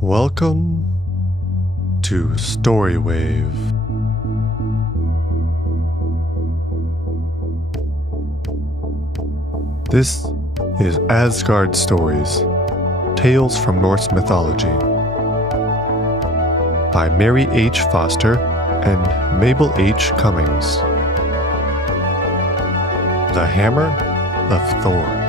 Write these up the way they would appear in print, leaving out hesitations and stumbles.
Welcome to Storywave. This is Asgard Stories, Tales from Norse Mythology, by Mary H. Foster and Mabel H. Cummings. The Hammer of Thor.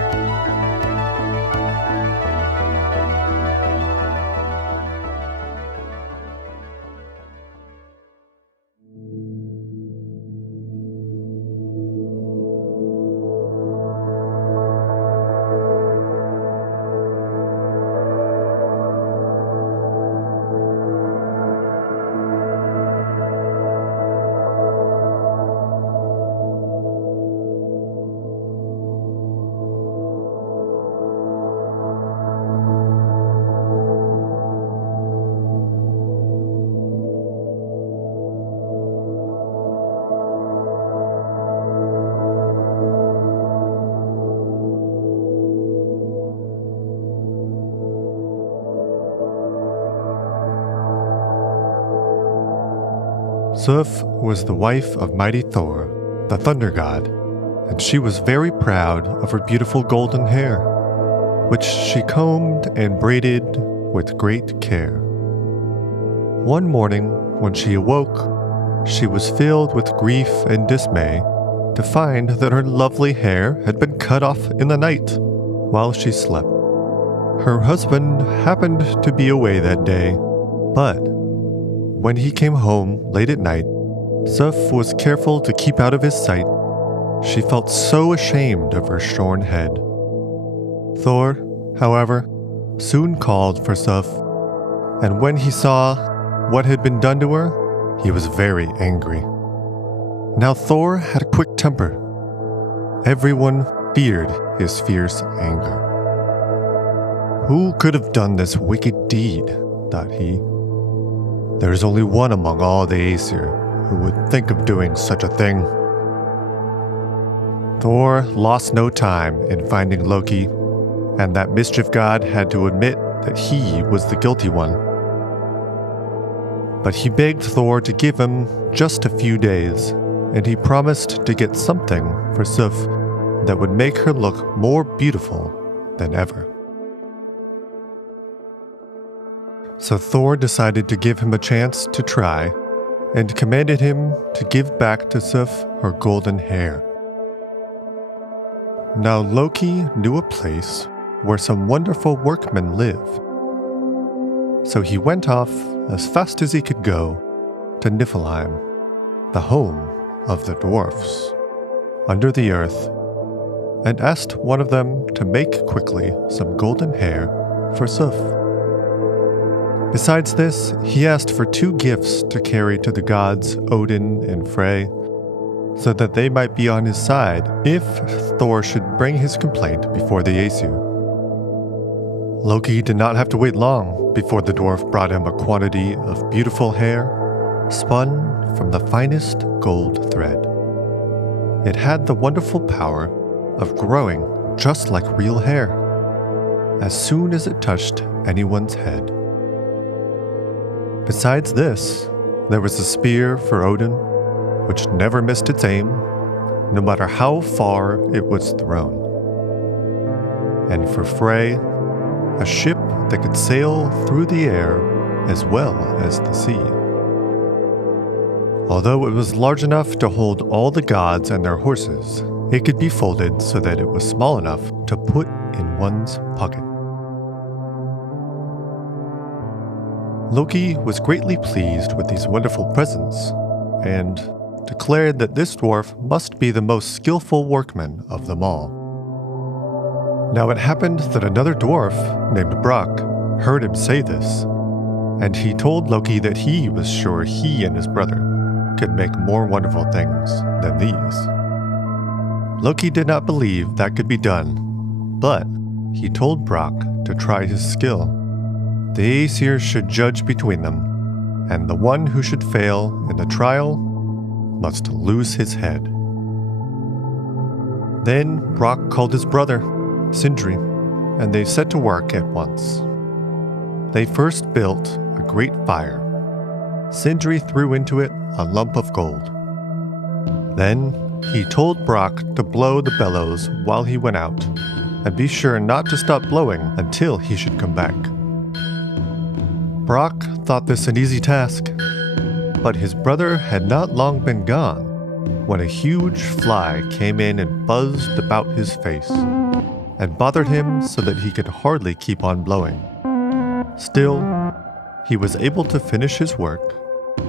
Sif was the wife of mighty Thor, the thunder god, and she was very proud of her beautiful golden hair, which she combed and braided with great care. One morning, when she awoke, she was filled with grief and dismay to find that her lovely hair had been cut off in the night while she slept. Her husband happened to be away that day, but when he came home late at night, Sif was careful to keep out of his sight. She felt so ashamed of her shorn head. Thor, however, soon called for Sif, and when he saw what had been done to her, he was very angry. Now Thor had a quick temper. Everyone feared his fierce anger. Who could have done this wicked deed, thought he. There is only one among all the Aesir who would think of doing such a thing. Thor lost no time in finding Loki, and that mischief god had to admit that he was the guilty one. But he begged Thor to give him just a few days, and he promised to get something for Sif that would make her look more beautiful than ever. So Thor decided to give him a chance to try, and commanded him to give back to Sif her golden hair. Now Loki knew a place where some wonderful workmen live. So he went off as fast as he could go to Niflheim, the home of the dwarfs, under the earth, and asked one of them to make quickly some golden hair for Sif. Besides this, he asked for 2 gifts to carry to the gods Odin and Frey, so that they might be on his side if Thor should bring his complaint before the Aesir. Loki did not have to wait long before the dwarf brought him a quantity of beautiful hair, spun from the finest gold thread. It had the wonderful power of growing just like real hair, as soon as it touched anyone's head. Besides this, there was a spear for Odin, which never missed its aim, no matter how far it was thrown. And for Frey, a ship that could sail through the air as well as the sea. Although it was large enough to hold all the gods and their horses, it could be folded so that it was small enough to put in one's pocket. Loki was greatly pleased with these wonderful presents, and declared that this dwarf must be the most skillful workman of them all. Now it happened that another dwarf, named Brock, heard him say this, and he told Loki that he was sure he and his brother could make more wonderful things than these. Loki did not believe that could be done, but he told Brock to try his skill. The Aesir should judge between them, and the one who should fail in the trial must lose his head. Then Brock called his brother, Sindri, and they set to work at once. They first built a great fire. Sindri threw into it a lump of gold. Then he told Brock to blow the bellows while he went out, and be sure not to stop blowing until he should come back. Brock thought this an easy task, but his brother had not long been gone when a huge fly came in and buzzed about his face and bothered him so that he could hardly keep on blowing. Still, he was able to finish his work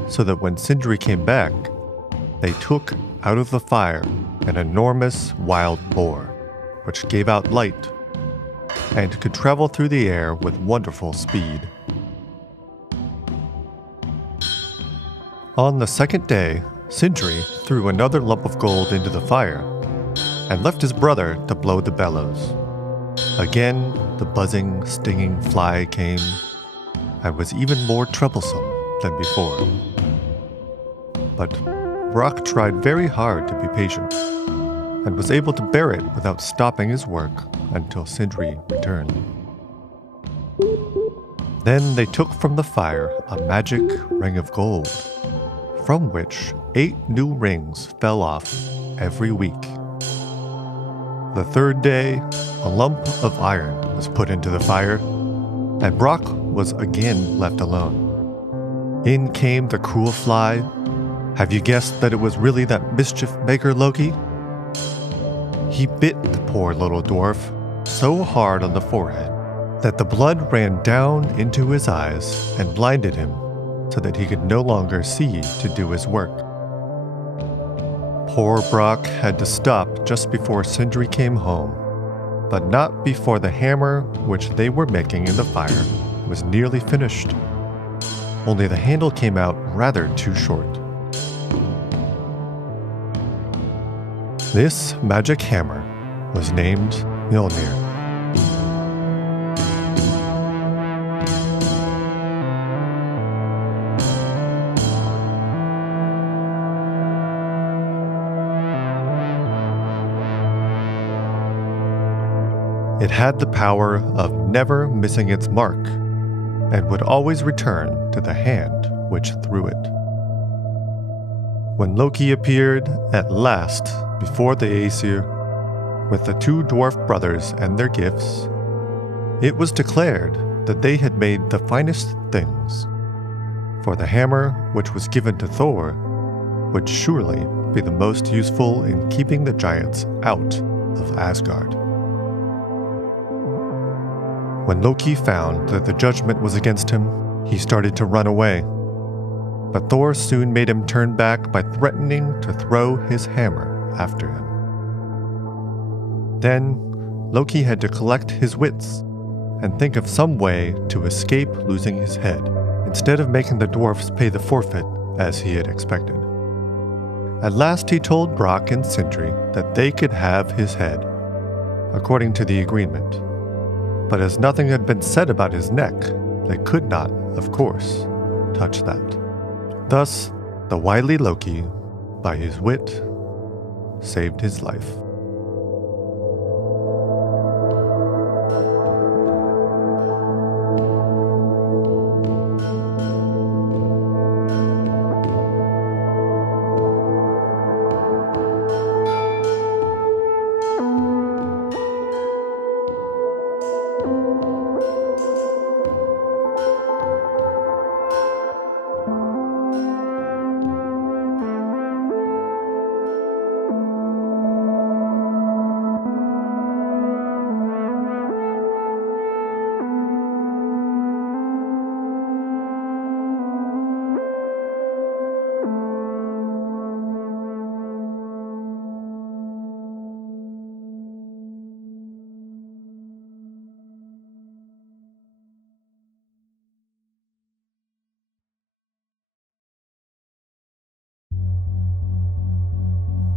so that when Sindri came back, they took out of the fire an enormous wild boar, which gave out light and could travel through the air with wonderful speed. On the second day, Sindri threw another lump of gold into the fire and left his brother to blow the bellows. Again, the buzzing, stinging fly came and was even more troublesome than before. But Brock tried very hard to be patient and was able to bear it without stopping his work until Sindri returned. Then they took from the fire a magic ring of gold, from which 8 new rings fell off every week. The third day, a lump of iron was put into the fire, and Brock was again left alone. In came the cruel fly. Have you guessed that it was really that mischief maker Loki? He bit the poor little dwarf so hard on the forehead that the blood ran down into his eyes and blinded him so that he could no longer see to do his work. Poor Brock had to stop just before Sindri came home, but not before the hammer which they were making in the fire was nearly finished. Only the handle came out rather too short. This magic hammer was named Mjolnir. It had the power of never missing its mark and would always return to the hand which threw it. When Loki appeared at last before the Aesir with the 2 dwarf brothers and their gifts, it was declared that they had made the finest things, for the hammer which was given to Thor would surely be the most useful in keeping the giants out of Asgard. When Loki found that the judgment was against him, he started to run away. But Thor soon made him turn back by threatening to throw his hammer after him. Then, Loki had to collect his wits and think of some way to escape losing his head, instead of making the dwarfs pay the forfeit as he had expected. At last he told Brock and Sindri that they could have his head, according to the agreement. But as nothing had been said about his neck, they could not, of course, touch that. Thus, the wily Loki, by his wit, saved his life.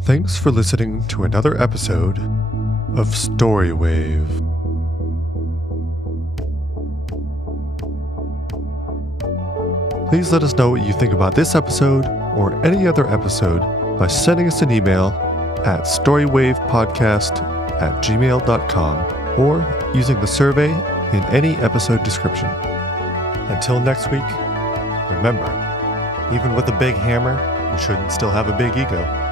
Thanks for listening to another episode of Storywave. Please let us know what you think about this episode or any other episode by sending us an email at storywavepodcast@gmail.com or using the survey in any episode description. Until next week, remember, even with a big hammer, you shouldn't still have a big ego.